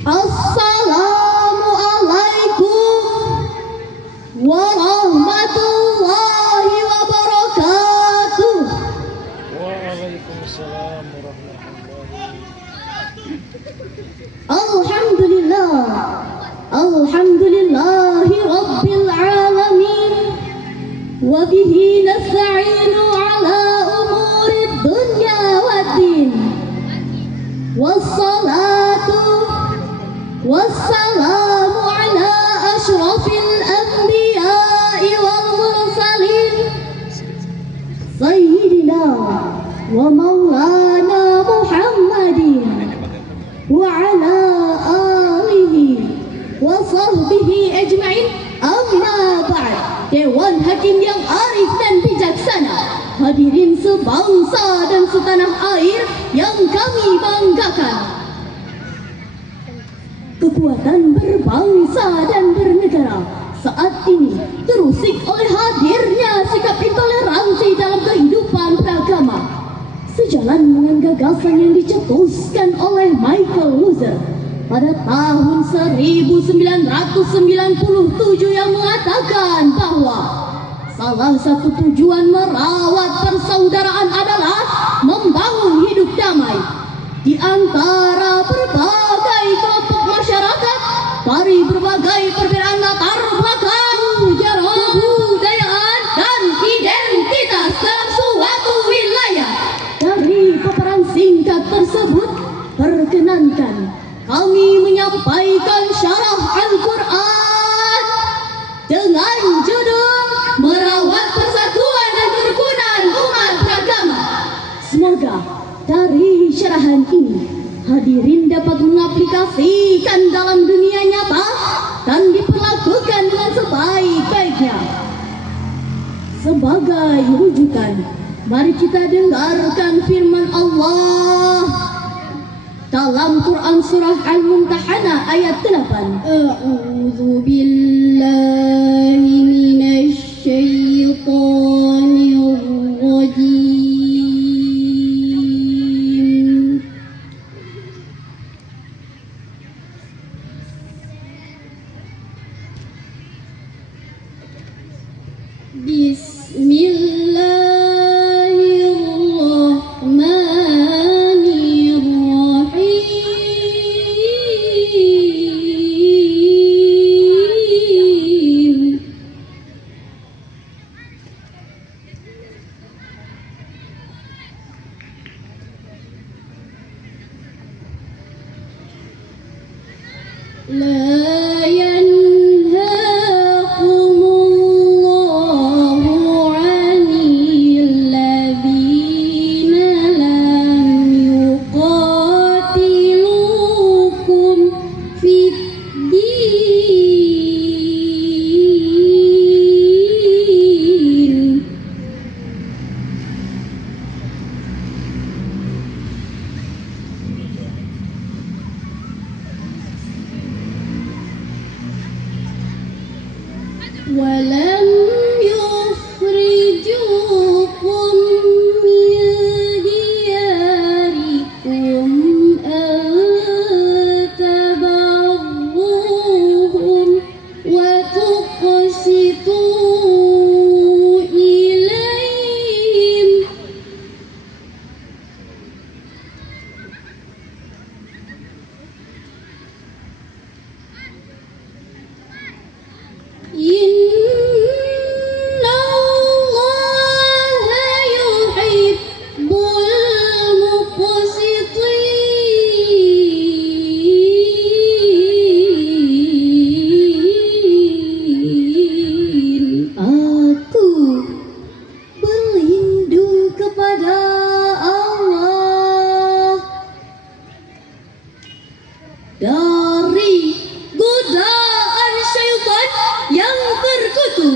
Assalamualaikum warahmatullahi wabarakatuh. Waalaikumsalam warahmatullahi. Alhamdulillahi rabbil alamin. Wa bihi nasta'inu ala umurid dunya waddin. Wassalatu wassalamu ala ashrafil anbiya'i wal mursalin Sayyidina wa maulana Muhammadin wa ala alihi wa sahbihi ajma'in. Amma ba'd. Dewan Hakim yang arif dan bijaksana, hadirin sebangsa dan setanah air yang kami banggakan. Kekuatan berbangsa dan bernegara saat ini terusik oleh hadirnya sikap intoleransi dalam kehidupan beragama, sejalan dengan gagasan yang dicetuskan oleh Michael Luther pada tahun 1997 yang mengatakan bahwa salah satu tujuan merawat persaudaraan adalah membangun hidup damai di antara berbagai kelompok masyarakat dari berbagai perbedaan latar belakang, sejarah, kebudayaan, dan identitas dalam suatu wilayah. Dari paparan singkat tersebut, perkenankan kami menyampaikan syarah Al-Quran dengan judul Merawat Persatuan dan Kerukunan Umat Beragama. Semoga dari syarahan ini hadirin dapat mengaplikasikan dalam dunia nyata dan diperlakukan dengan sebaik-baiknya. Sebagai rujukan, mari kita dengarkan firman Allah dalam Quran surah Al-Mumtahanah ayat 8. A'udzu billahi minasy syaithanir rajim. Bismillahirrahmanirrahim. La yanhaqumullahu 'anil ladzina lam yuqatilukum fid din walam yukhrijukum min diyarikum an tabarruhum wa tuqsitu ilaihim. Inna Allaha yuhibbul muqsitin. Aku berlindung kepada Allah dari godaan syaitan yang berkutu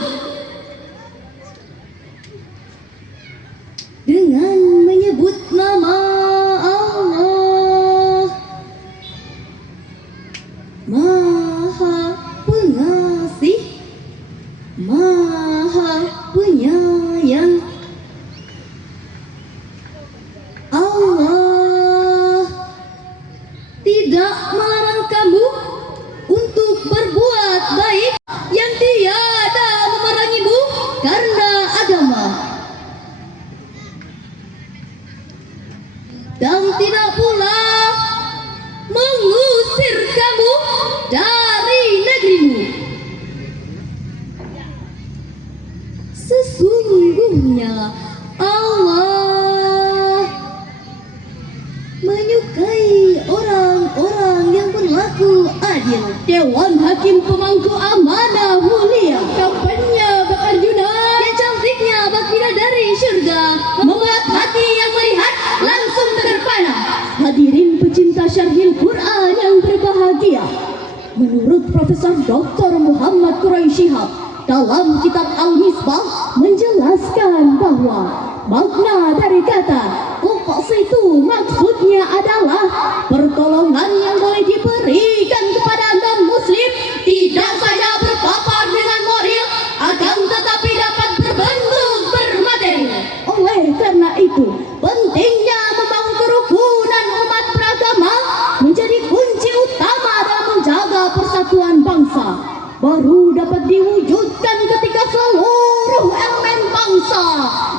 dengan menyebut nama Allah Maha Pengasih, Maha Penyayang. Allah tidak melarang dan tidak pula mengusir kamu dari negerimu. Sesungguhnya Allah menyukai orang-orang yang berlaku adil. Dewan Hakim Pemangku Amanah Mulia, kampanye Bak Arjuna, Yang cantiknya bak bidadari syurga, membuat hati yang melihat langsung terpana. Hadirin pecinta syarhil Quran yang berbahagia, menurut Profesor Dr. Muhammad Quraisy Shihab dalam kitab Al-Misbah menjelaskan bahwa makna dari kata uqs itu maksudnya adalah pertolongan yang boleh diberikan kepada non-muslim tidak saja berpapar dengan moral, akan tetapi dapat berbentuk bermateri. Oleh karena itu, pentingnya membangun kerukunan umat beragama menjadi kunci utama dalam menjaga persatuan bangsa. Baru dapat diwujudkan ketika seluruh elemen bangsa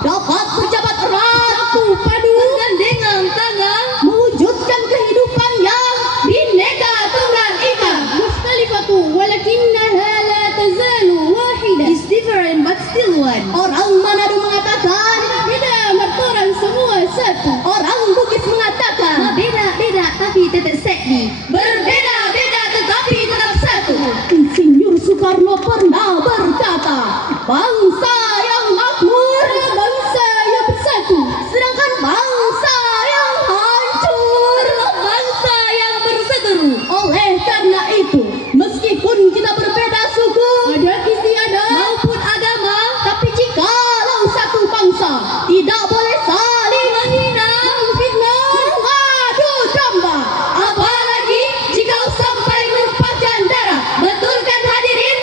dapat berjabat erat satu padu bergandengan tangan, mewujudkan kehidupan yang bineka tunggal ika. Mukhtalifatu walakinnaha la tazalu wahidah. is different but still one. Orang Manado mengatakan beda martoran semua satu. Orang Bugis mengatakan Beda-beda tapi tetap sekdi. berbeda-beda tetapi tetap satu. Insinyur Soekarno pernah berkata, bangsa yang makmur, bangsa yang bersatu. Sedangkan bangsa yang hancur, Bangsa yang berseteru. oleh karena itu, meskipun kita berbeda suku, adat istiadat maupun agama, tapi jikalau satu bangsa tidak boleh saling menghina, memfitnah, mengadu domba, apalagi jikalau sampai menumpahkan darah. Betul kan hadirin?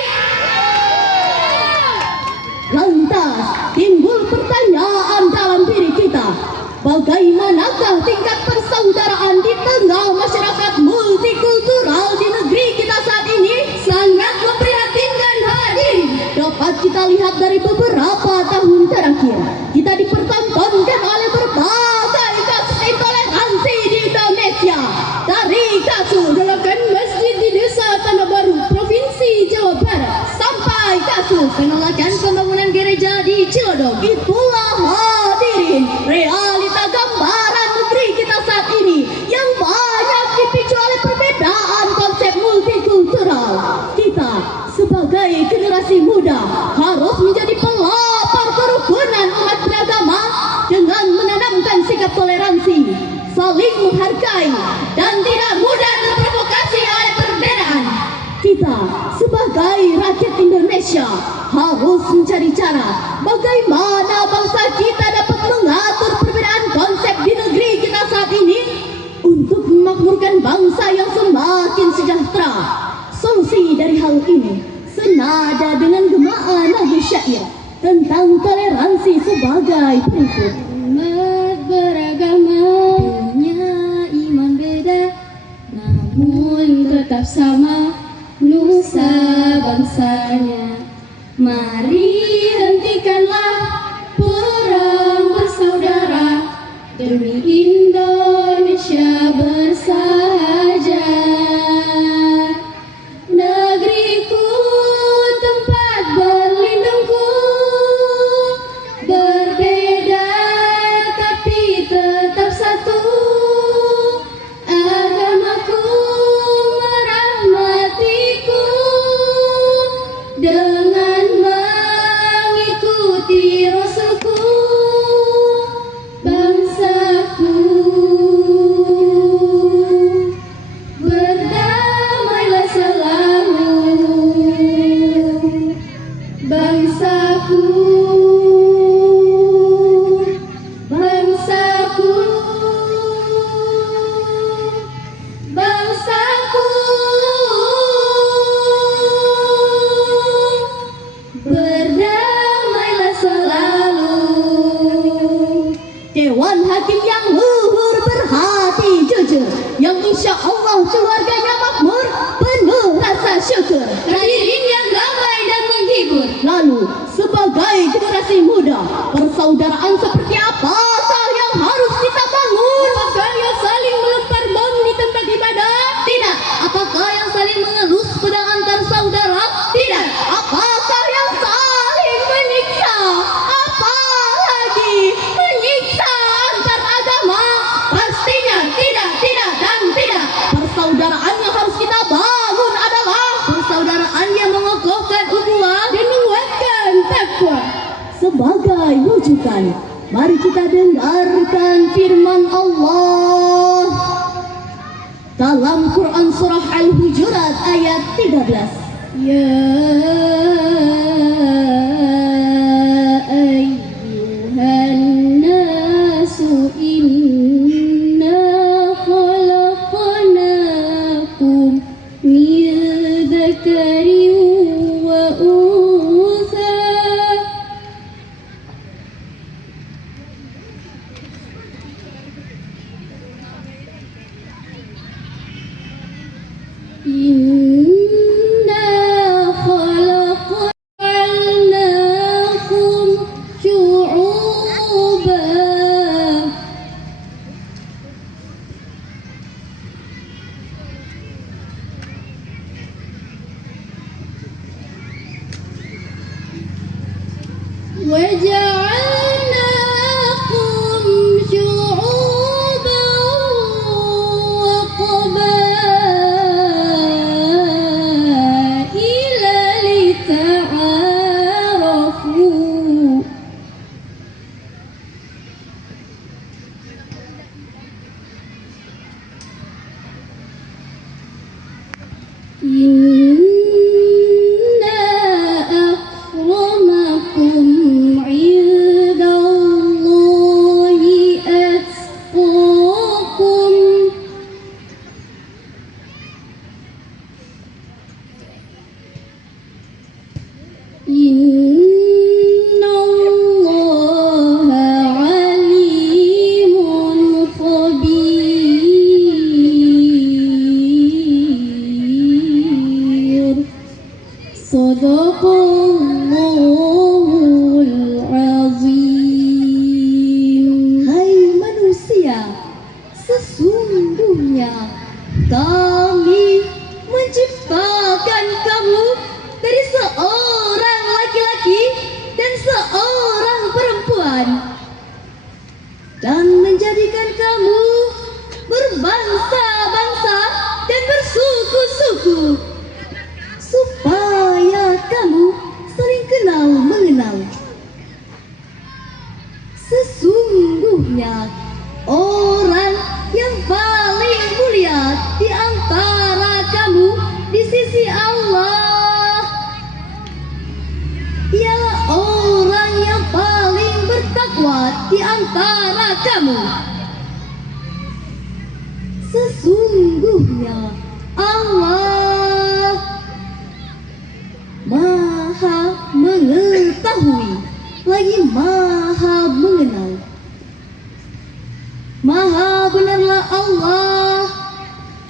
Lantas timbul pertanyaan dalam diri kita, bagaimanakah tingkat persaudaraan di tengah masyarakat multikultural di negeri kita saat ini? Sangat memprihatinkan hadirin. Dapat kita lihat dari beberapa tahun terakhir, kita dipertontonkan oleh berbagai kasus intoleransi di Indonesia. Dari kasus gerakan masjid di Desa Tanah Baru, Provinsi Jawa Barat, sampai kasus Penolakan pembangunan gereja di Cilodong. itulah hadirin realita gambaran negeri kita saat ini yang banyak dipicu oleh perbedaan konsep multikultural. Kita sebagai generasi muda harus menjadi pelopor kerukunan umat beragama dengan menanamkan sikap toleransi, saling menghargai, dan tidak mudah terprovokasi oleh perbedaan. Kita sebagai rakyat Indonesia harus mencari cara bagaimana bangsa kita dapat mengatur perbedaan konsep di negeri kita saat ini untuk memakmurkan bangsa yang semakin sejahtera. Solusi dari hal ini senada dengan gemaan lagu syair tentang toleransi sebagai berikut. Umat beragama Punya iman beda, namun tetap sama nusa bangsanya. Mari hentikanlah perang bersaudara demi Indonesia bersahaja. Negeriku tempat berlindungku, berbeda tapi tetap satu. Agamaku merahmatiku dengan mengikuti Rasulku. Bangsaku, berdamailah selalu. Bangsaku, bangsaku, bangsaku, berdamailah selalu. Dewan Hakim yang luhur berhati jujur, yang insya Allah keluarganya makmur, penuh rasa syukur. Hadirin yang damai dan menghibur. Lalu sebagai generasi muda, persaudaraan seperti apakah yang harus kita bangun? Apakah yang saling mengelus pedang antar saudara? Tidak. Apakah yang saling menyiksa? Apalagi menyiksa antar agama? Pastinya tidak, dan tidak. Persaudaraan yang harus kita bangun adalah Persaudaraan yang mengokohkan ukhuwah dan menguatkan takwa. Sebagai rujukan, mari kita dengarkan firman Allah dalam Quran surah Al-Hujurat ayat 13. Ya ayyuhan nasu inna khalaqnakum min dzakarin wa untha. Inna khalaqnakum syu'uban. وجعلناكم شعوبا وقبائل لتعارفوا. Inna akramakum indallahi atqakum. Innallaha alimun khabir. Sadaqallahul azim. Hai manusia, sesungguhnya kami menciptakan kamu dari seorang laki-laki dan seorang perempuan dan menjadikan kamu berbangsa-bangsa dan bersuku-suku supaya kamu saling kenal mengenal. Sesungguhnya orang yang paling mulia di antara kamu di sisi Allah ialah orang yang paling bertakwa di antara kamu. Sesungguhnya Allah Maha mengetahui lagi Maha mengenal. Maha benarlah Allah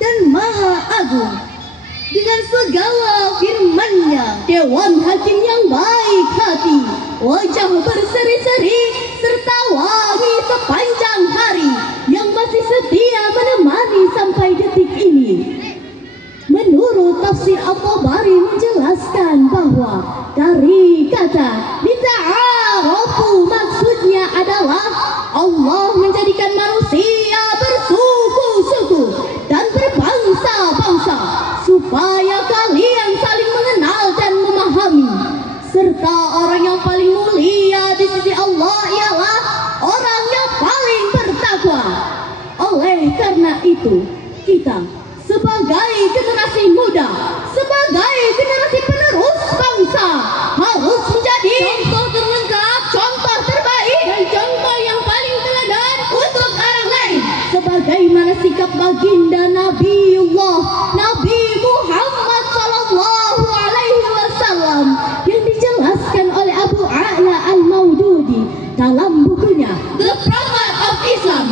dan Maha agung dengan segala firman-Nya. Dewan Hakim yang baik hati, wajah berseri-seri serta wangi sepanjang hari, yang masih setia menemani sampai detik ini. Menurut tafsir At-Tabari menjelaskan bahwa dari kata bita'arafu maksudnya adalah Allah menjadikan manusia bersuku-suku dan berbangsa-bangsa supaya kalian saling mengenal dan memahami. Serta orang yang paling mulia di sisi Allah ialah orang yang paling bertakwa. Oleh karena itu, kita sebagai generasi muda, sebagai generasi penerus bangsa, harus menjadi contoh terlengkap, contoh terbaik, dan contoh yang paling teladan untuk orang lain. Sebagaimana sikap baginda Nabiullah Nabi Muhammad sallallahu alaihi wasallam yang dijelaskan oleh Abu A'la Al-Maududi dalam bukunya The Prophet of Islam.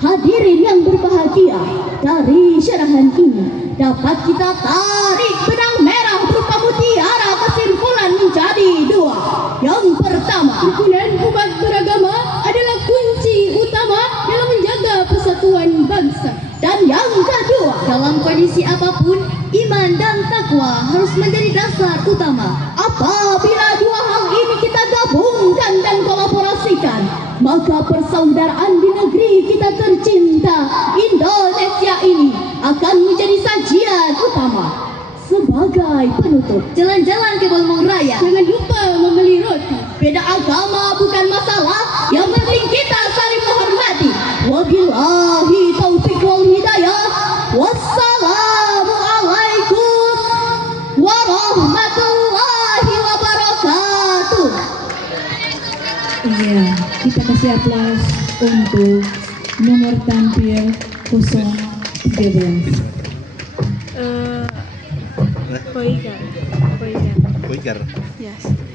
Hadirin yang berbahagia, dari syarahan ini dapat kita tarik benang merah berupa mutiara kesimpulan menjadi dua. Yang pertama, kerukunan umat beragama adalah kunci utama dalam menjaga persatuan bangsa. Dan yang kedua, dalam kondisi apapun, iman dan takwa harus menjadi dasar utama. Apabila dua hal ini kita gabungkan dan kolaborasikan, maka persaudaraan di negeri kita tercinta Indonesia ini akan menjadi sajian utama. Sebagai penutup, Jalan-jalan ke Balmong Raya. jangan lupa membeli roti. Beda agama bukan masalah, yang penting kita saling menghormati. Wabillahi taufiq wal hidayah. Wassalamualaikum warahmatullahi wabarakatuh. Iya, kita kasih aplaus untuk nomor tampil 013. Koigar. Koigar. Yes.